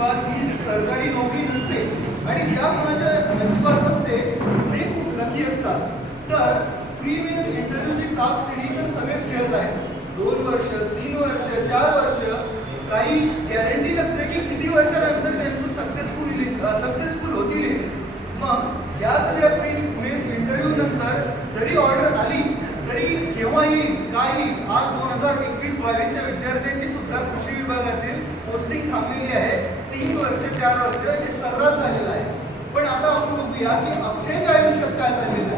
नशिबात ही सरकारी नोकरी नसते. आणि ज्या कोणाच्या नशिबात नसते ते खूप लकी असतात. तर प्रीवियस इंटरव्ह्यूची साफ सीडी तर सगळेच खेळत आहेत. दोन वर्ष तीन वर्ष चार वर्ष काही गॅरंटी नसते की किती वर्षानंतर त्यांचं सक्सेसफुल सक्सेसफुल होतील मग या सगळ्या प्रेस इंटरव्ह्यू नंतर जरी ऑर्डर आली तरी केव्हा येईल काय आज दोन हजार एकवीस बावीसच्या विद्यार्थ्यांची सुद्धा कृषी विभागातील पोस्टिंग थांबलेली आहे. तीन वर्ष चार वर्ष हे सर्रास झालेलं आहे. पण आता आपण बघूया की अक्षयच्या आयुष्यात काय झालेलं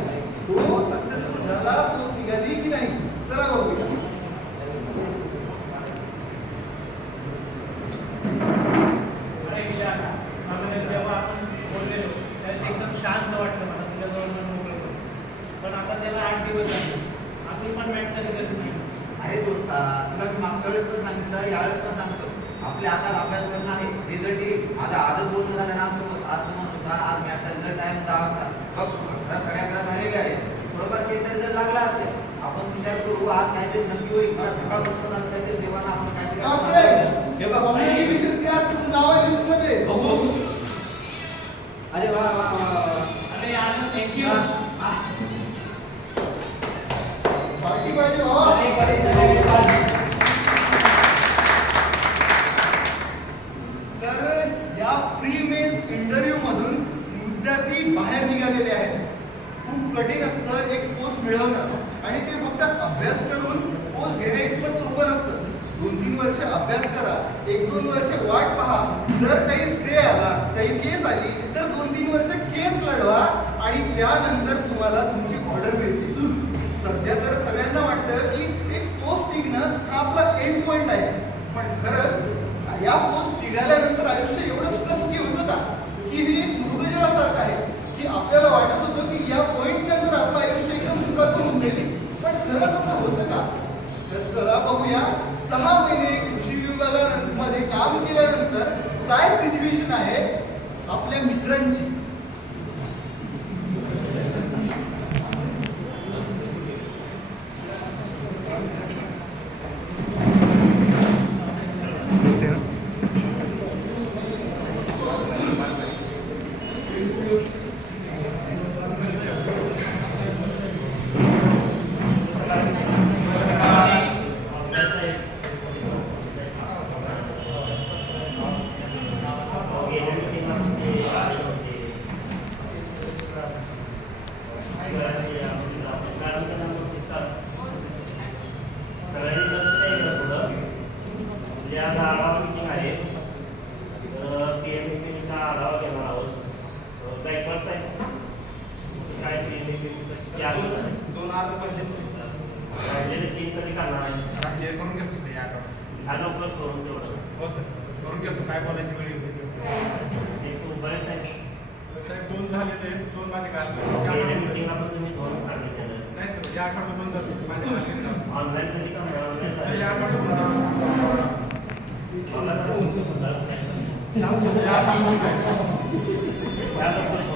राहिलेले तीन कधी करणार आहे हे करून घेतो सर या हा लवकर. करून तेवढं हो सर करून घेतो काय बोलायची वेळ येते बरेच आहे साहेब दोन झालेले आहेत दोन माझे काल तुम्ही दोन सांगितलेले नाही सर या आठवड्यात दोन झाले ऑनलाईन कधी का ऑनलाईन सर या आठवड्यात दोन झाले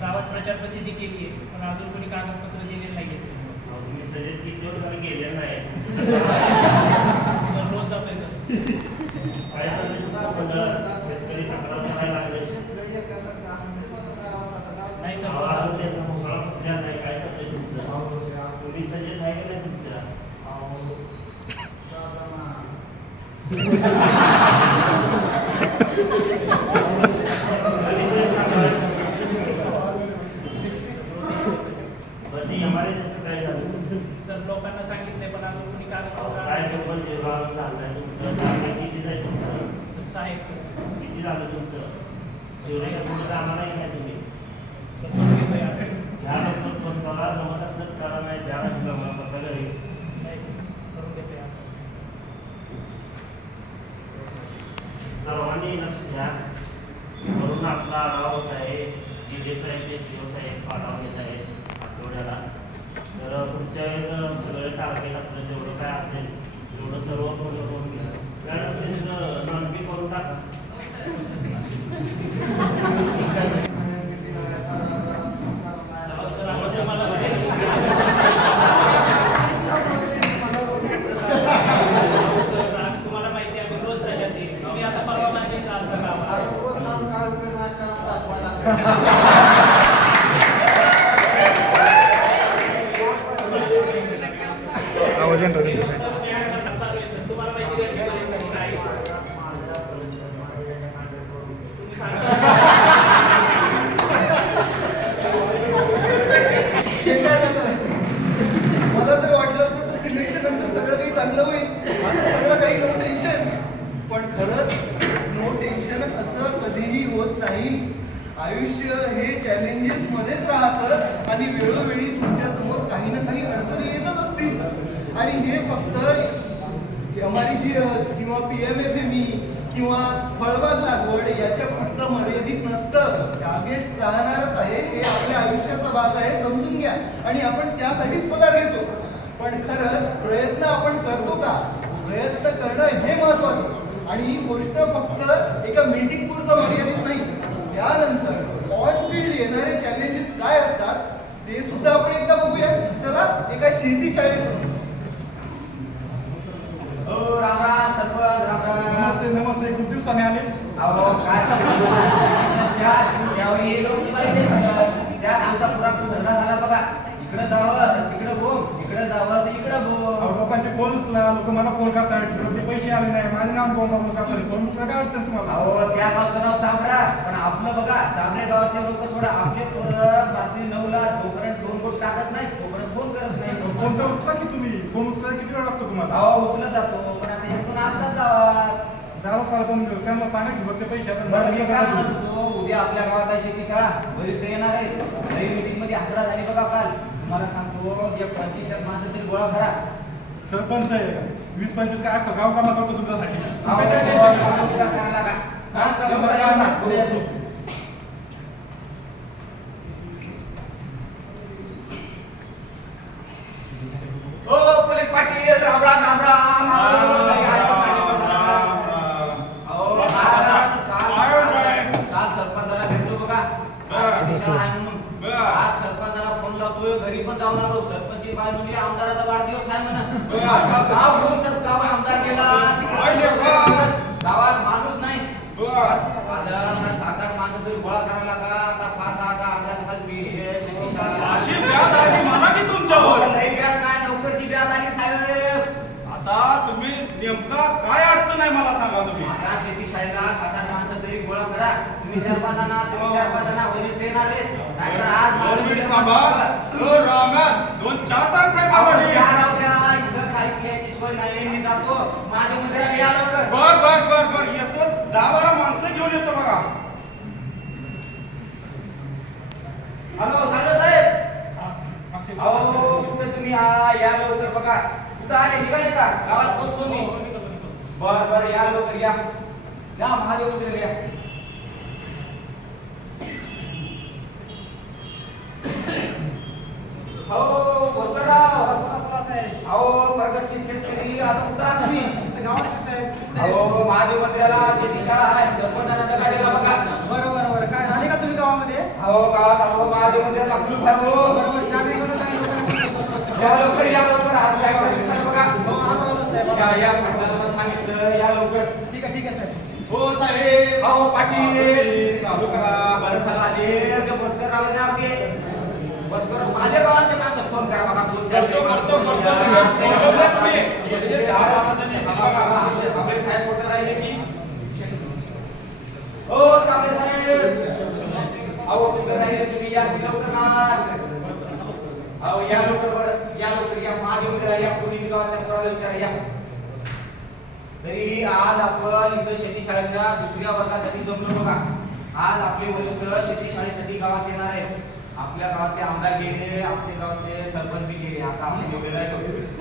गावात प्रचार प्रसिद्धी केली पण अजून कोणी कागदपत्र दिलेलं नाही मी सजेस्ट किती दिवस गेले नाही रोज आणि ही गोष्ट फक्त एका मीटिंग पुरतं मर्यादित नाही. त्यानंतर ऑन फील्ड येणारे चॅलेंजेस काय असतात ते सुद्धा आपण एकदा बघूया. चला एका शेती शाळेतून हो राम राम सरपंच राम राम. नमस्ते नमस्ते खूप दिवसाने आले. अहो काय आमचा पुरा झाला बघा. इकडं जावं तिकडं बोल तिकडं जावं तर इकडं अहो, बोल लोकांचे फोन लोक मला फोन करतात. पैसे आले नाही. माझे नाव काय अडचण तुम्हाला? अहो त्या गावचं नाव चांबरा पण आपलं बघा चांबरे गावातले लोक सोडा. आपले थोडं रात्री नऊला जोपर्यंत दोन गोट टाकत नाही तोपर्यंत फोन करत नाही. फोन तर उचला की तुम्ही. फोन उचलायला किती वेळ लागतो तुम्हाला. अहो उचलत जातो. पण आता इथून आताच जावा चालत चालत पण त्यांना सांगा की रोजचे पैसे आता बरं, मी काय मला म्हणत होतो, उद्या आपल्या गावात आहे शेती शाळा. वरिष्ठ येणार आहे. नवी मीटिंगमध्ये हजरा झाली बघा काल. तुम्हाला सांगतो पंचवीस माणसं तरी गोळा करा. सरपंच आहे. वीस पंचवीस काय अख्खं गाव कामा करतो तुमच्यासाठी अहो, तुम्ही काय टेन्शन अहो, घेता? करायला लागा. चाल, चाल, येऊ बरं, का, येऊ का? येऊ, उद्या येऊ. येऊ. ओ पोलीस पाटील राम राम राम राम अहो, लई ऐकून सांगितलं मला. अहो, बसा, काल- बसा. काल- काय होतंय? काल सरपंचाला भेटलो बघा आज बरं. शेतीशाळा आहे म्हणून. बरं. आज सरपंचाला फोन लावतोय घरी पण जाऊन आलो सरपंची बाय म्हणजे आमदाराचा वाढदिवस आहे म्हणा बरं. गाव घेऊन सर गाव आमदार गेला काय लेकरं? गावात माणूस नाही बर आता सात आठ माणसं तरी गोळा करायला का आता पाच आठ आमदार दिवसात मी हे शेतीशाळा अशी व्याध आली मला की तुमच्यावर लई व्याप काय नोकरची व्याप आली साहेब आता तुम्ही नेमका काय अडचण आहे मला सांगा तुम्ही आता शेती शाळेला सात आठ माणसं तरी गोळा करा तुम्ही चार पाच जण तुम्ही चार पाच जण वरिष्ठ येणार आहेत नाहीतर आज दोन माझं मिनिट इथं थांबा. ओ राम्यात दोन चहा सांग बर बर बर बर येतो. दहा बारा माणसं घेऊन येतो बघा. हॅलो हॅलो साहेब. अहो कुठे तुम्ही? हा या लवकर बघा. कुठं आले निघाले का? गावात पोहोचलो मी बर बर या लवकर या. या महादेव मंदिराला या. हो बोलतराव अहो प्रगतशील शेतकरी आता तुम्ही अहो महादेव मंदिराला शेती शाळा आहे. सरपंचानं दगा बघा. बरं बरं बरं. काय आले का तुम्ही गावामध्ये? अहो गावात अहो महादेव मंदिराला कुलूप आहे बरोबर चहा बी घेऊन येता लोकांना या लवकर या लवकर. आज काय करते सर बघा. हो, आलो, आलो, साहेब. या या. पाटलांना सांगितलं या लवकर. ठीक आहे ठीक आहे साहेब. हो साहेब. अहो पाटील. चालू करा. बरं झालं आले बसकर राहिले आपले. बसकर माझ्या गावाचे माणसं फोन करा बघा. दोन चार. साबळे साहेब कुठे राहिले की. हो साबळे साहेब. अहो कुठे राहिले तुम्ही. या लवकर ना. अहो या लवकर बरं. या लवकर या माझ्या उद्या या कोणी गावाच्या पोराला विचारा. या. तरी आज आपण इथं शेती शाळेच्या दुसऱ्या वर्गासाठी जमलो बघा. आज आपले वरिष्ठ शेती शाळेसाठी गावात येणार आहे आपल्या गावाचे आमदार गेले आपल्या गावाचे सरपंच बी गेले आता आपण एवढे राहिलो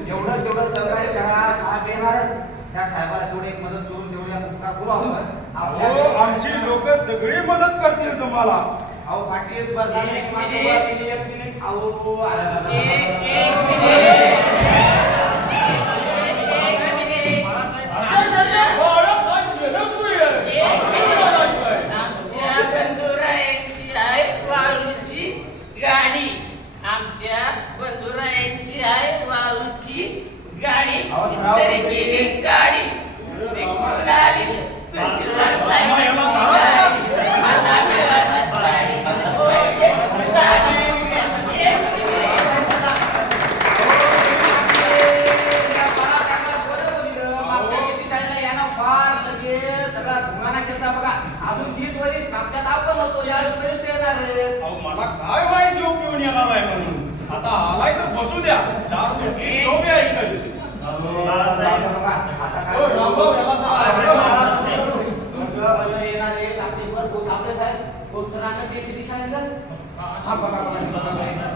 एवढं तेवढं सहकार्य करा साहेब येणार आहेत. त्या साहेबाला तेवढे एक मदत करून देऊया उपकार करू आपण आपल्या हो आमची लोक सगळी मदत करतील तुम्हाला. अहो पाटील बरं झालं की माणसं गोळा केली, एक मिनिट. अहो. एक एक मिनिट गाडी आमच्या बंधुरायांची आहे वाळूची गाडी आवाज खराब तरी होतोय. गेली गाडी तिकडून आली तहसीलदार साहेबांची अम्मा, याला गाडी. मला मिळालंच नाही. मागच्या शेतीशाळेला यानं फार लगेच सगळा धुमाना केलता बघा. अजून तीच वरी मागच्यात आपण होतो, यावेळेस कधीच ते येणार आहेत. अहो मला काय माहिती हो पिऊन येणार आहे म्हणून आता आलाय तर बसू द्या चार गोष्टी तो बी ऐकत आता बघा, आता काय हो, रामभाऊ, याला जरा असं असं मला म्हणा. सुरू करू. सगळं बघा येणार आहे, ताकदीवर पोच आपले साहेब. पोस्टर आणलं ते शेतीशाळेचं. हा, बघा, बघा, बघा, बघा.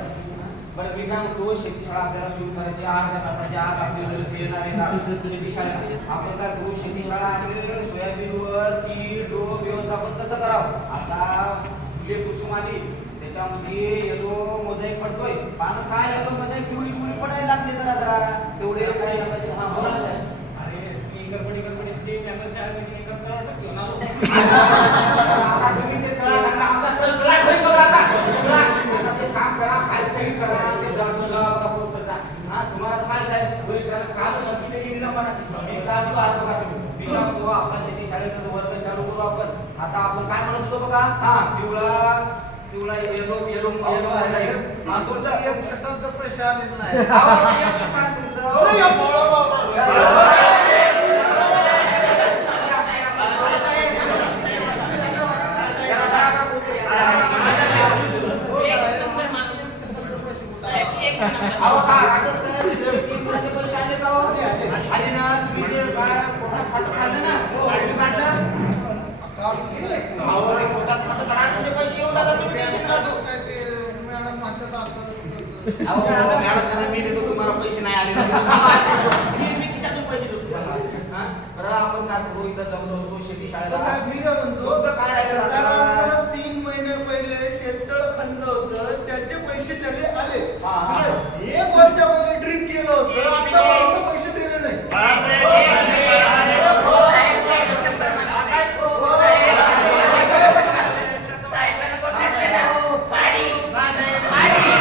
बरं मी काय म्हणतो शेतीशाळा आपल्याला सुरू करायची अर्ध्या तासाच्या आत आपली व्यवस्था येणार आहे ना शेतीशाळेला आपण काय करू शेतीशाळा आणि सोयाबीनवर कीड रोग व्यवस्थापन कसं करावं आता फुले कुसुम आली. त्याच्यामध्ये येलो मोजाईक पडतोय पानं काय येलो कसं पिवळी पिवळी पडायला लागते जरा जरा तेवढे काय? हा तुम्ही ते तळा टाका, आमचा तळ तळाट होईल बघा आता. तळाट. आता ते काम करा, काहीतरी करा, ते बघा. हा, तुम्हाला तर माहीत आहे, होईल त्याला काल नक्की ते येईल ना मनाची. मी आज बघा तुम्ही. आपला शेती शाळेचा वर्ग चालू करू आपण. आता आपण काय म्हणत होतो बघा हा पिवळा येलो येलो येलो आहे. हा, तुमचं. एक दिवसाचं पैसे आलेलं नाही. एक दिवसात तुमचं. अहो, काय आठवतं? तीन मुलाचे पैसे आले का हो? आले ना, तुम्ही ते काय पोटात खातं काढलं ना? तुम्ही काढलं? अहो, ते पोटात खातं काढा, तुमचे पैसे येऊन जातात, तुम्ही टेन्शन नका घेऊ. अहो, मॅडम त्यांना मी देतो तुम्हाला पैसे नाही आले मी मी खिशातून पैसे देतो तुम्हाला. हा? बरं, आपण काय करू इथं जाऊन जाऊ शेती शाळेला साहेब मी काय म्हणतो तुमचं काय राहिलं आता? सरकारनं तीन महिने पहिले शेततळ खणलं होतं त्याचे पैसे त्याले आले हा, हा. एक वर्षामध्ये ड्रिप केलं होतं आतापर्यंत पैसे दिले नाही साहेबांना कोण टाकलं ना? गाडी गाडी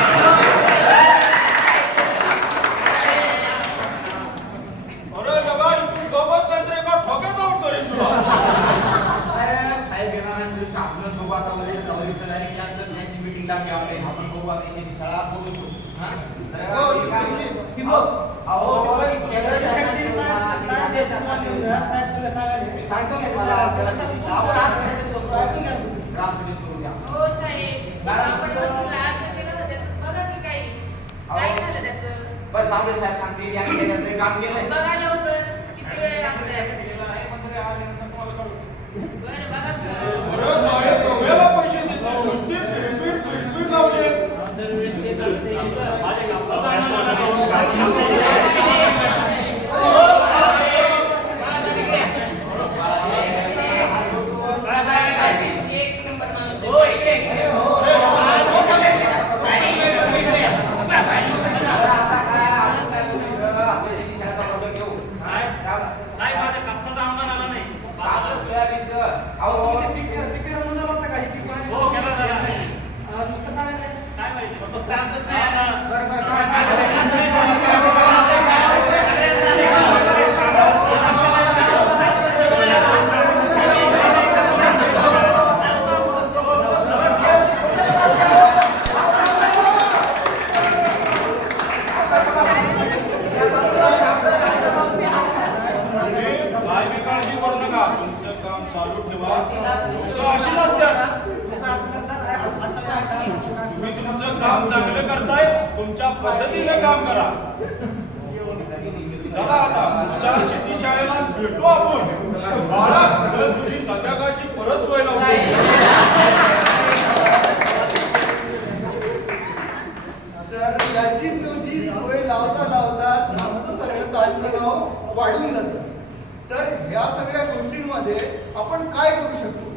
अरे लगा इथून गबस नाही तर एका ठोक्यात आउट करेन तुला काय घेणार नाही दृष्ट आपण बघू आता वरिष्ठ वरिष्ठ डायरेक्ट कॅन्सल त्यांची मीटिंग टाकली आपली आपण बघू आता शेती शाळा बघू हा? तर हो, हे काय पैसे, विषय? ही बघ. अहो, केंद्र सरकारने राज्य सरकारने सांगतो की मला आपल्याला शेती शाळा आपण आज करायचं तो ग्रामसभेत करू द्या हो साहेब आपण वस्तूला अर्ज केलं होतं त्याचं बघा की काही काय झालं त्याचं बरं सावळे साहेब सांगते या केंद्रात लय काम केलंय. बघा लवकर किती वेळ लागतोय बरं बघा. सर अरे साहेब सगळ्याला पैसे देत नाही. नुसती फिरफिर फिरफिर लावली. दरवेळेस ते करते. माझ्या कापसाचा आम्हाला एक नंबर माणूस हो एक एक बरं, आता काय आपण काय करू? आपल्या शेती शाळेचा वर्ग घेऊ साहेब साहेब माझ्या कापसाचा आंबा आला नाही आपण सोयाबीनचं अहो हो केला झाला काय माहिती फक्त आमचंच नाही आलं. काय बी काळजी करू नका तुमचं काम चालू ठेवा लोकं अशीच असतात तुम्ही तुमचं काम चांगलं करताय तुमच्या पद्धतीने काम करा चला आता पुढच्या शेती शाळेला भेटू आपण बाळा तुझी संध्याकाळची परत सोय लावतो तर याची तुझी सोय लावता लावताच आमचं सगळं ताणतणाव वाढून जात. तर ह्या सगळ्या गोष्टींमध्ये आपण काय करू शकतो?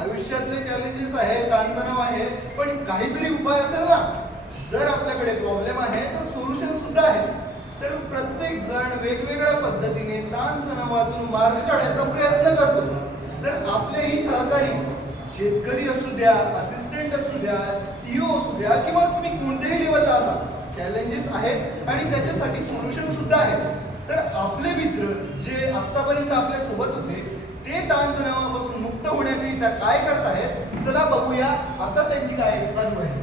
आयुष्यातले चॅलेंजेस आहे ताणतणाव आहे पण काहीतरी उपाय असेल ना? जर आपल्याकडे प्रॉब्लेम आहे तर सोल्युशन सुद्धा आहे. तर प्रत्येक जण वेगवेगळ्या पद्धतीने ताणतणावातून मार्ग काढायचा प्रयत्न करतो. तर आपलेही सहकारी शेतकरी असू द्या असिस्टंट असू द्या टीओ असू द्या किंवा तुम्ही कोणत्याही लेवलला असा चॅलेंजेस आहेत आणि त्याच्यासाठी सोल्युशन सुद्धा आहेत. तर आपले मित्र जे आतापर्यंत आपल्यासोबत होते ते ताणतणावापासून मुक्त होण्याकरिता काय करतायत चला बघूया. आता त्यांची काय चालू आहे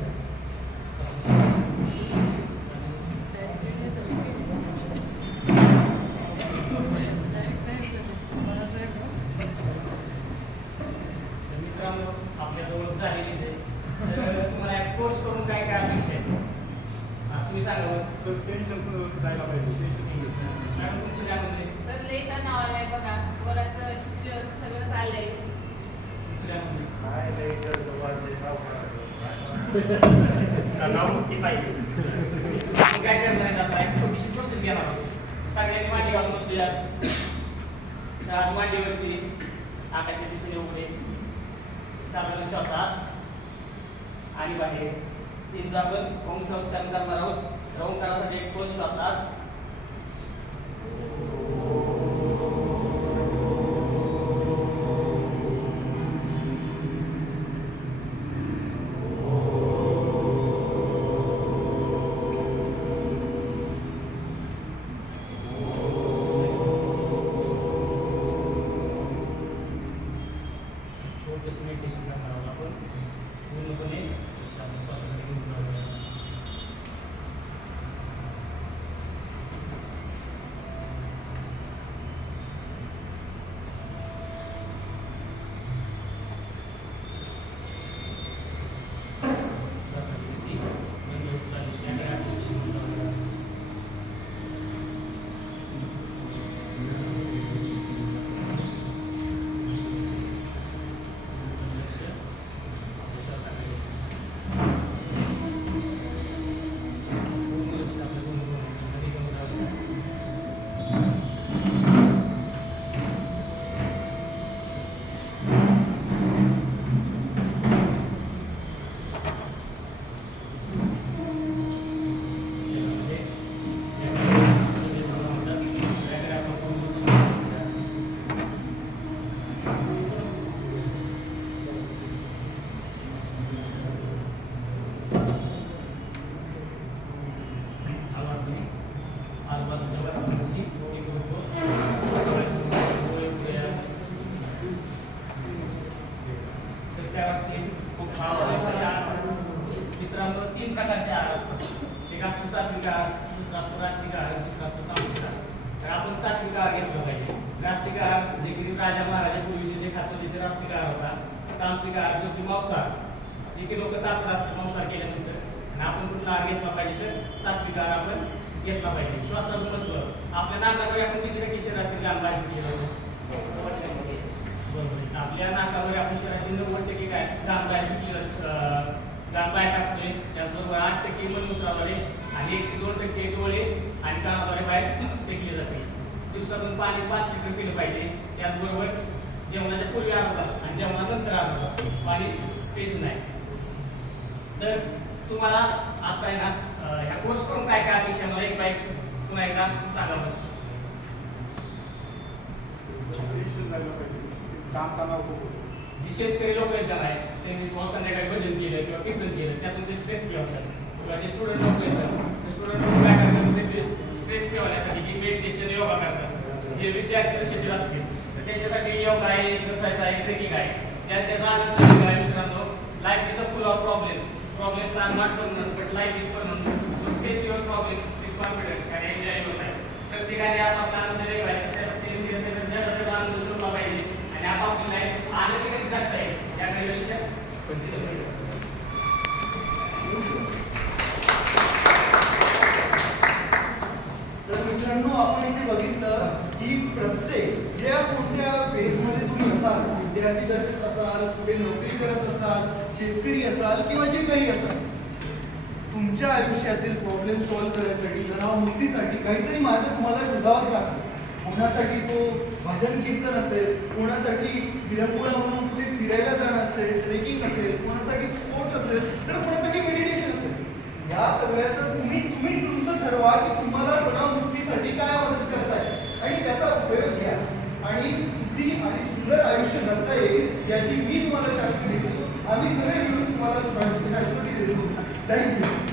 तर मित्रांनो आपल्याजवळ झालेलीच आहे तर तुम्हाला एक कोर्स करून काय काय अपेक्षा आहे हा, तुम्ही सांगा बरं. सर टेन्शन जायला पाहिजे टेन्शन मॅडम तुमचं काय म्हणले तर लई तणाव आलाय बघा पोराचं शिक्षण सगळं चाललंय तुमचं काय म्हणले काय लय कर्ज वाढले, सावकार. तणावमुक्ती पाहिजे आपण नव्वद टक्के काय? गाण बाहेर टाकतोय त्याचबरोबर आठ टक्के मलमूत्राद्वारे आणि एक ते दोन टक्के डोळे आणि कामाद्वारे बाहेर फेकले जाते. दिवसातून पाणी पाच लिटर पिलं पाहिजे. त्याचबरोबर जेवणाच्या पूर्वी अर्धा तास आणि जेवणानंतर अर्धा तास पाणी पेज नाही. तर तुम्हाला आता आहे ना ह्या कोर्स करून काय काय अपेक्षा मला एक बाईक पुन्हा एकदा सांगा बरं. काम तणाव खूप होतो. जे शेतकरी लोक आहेत त्यांनी किंवा संध्याकाळी भजन केलं किंवा कीर्तन केलं त्यातून ते स्ट्रेस घेतात. किंवा जे स्टुडंट लोक येतात ते स्टुडंट लोक काय करतात स्ट्रेस ठेवण्यासाठी जी मेडिटेशन योगा करतात. जे विद्यार्थी शेतीला असतील तर त्यांच्यासाठी योगा आहे एक्सरसाइज आहे ट्रेकिंग आहे. त्या त्याचा आनंद वेगळा आहे मित्रांनो. Life is a full of problems problems are not permanent but life is permanent so face your problems with confidence आणि एन्जॉय होत आहे प्रत्येकाने आपापला आनंद वेगळा आहे त्यासाठी त्याचा त्याचा आनंद शोधला पाहिजे. आणि आनंदी कशी येईल? पंचवीस तर मित्रांनो आपण इथे बघितलं की प्रत्येक ज्या कोणत्या फेजमध्ये तुम्ही असाल विद्यार्थी दशेत असाल कुठे नोकरी करत असाल शेतकरी असाल किंवा जे काही असाल तुमच्या आयुष्यातील प्रॉब्लेम सॉल्व्ह करण्यासाठी तणावमुक्तीसाठी काहीतरी मार्ग तुम्हाला शोधावाच लागतो कोणासाठी तो भजन कीर्तन असेल कोणासाठी विरंगुळा म्हणून कुठे फिरायला जाणं असेल ट्रेकिंग असेल कोणासाठी स्पोर्ट असेल तर कोणासाठी मेडिटेशन असेल? या सगळ्याचं तुम्ही तुम्ही तुमचं ठरवा की तुम्हाला तणावमुक्तीसाठी काय मदत करताय आणि त्याचा उपयोग घ्या. आणि सुखी आणि सुंदर आयुष्य जगता येईल याची मी तुम्हाला शाश्वती देतो. आम्ही सगळे मिळून तुम्हाला शाश्वती देतो. थँक्यू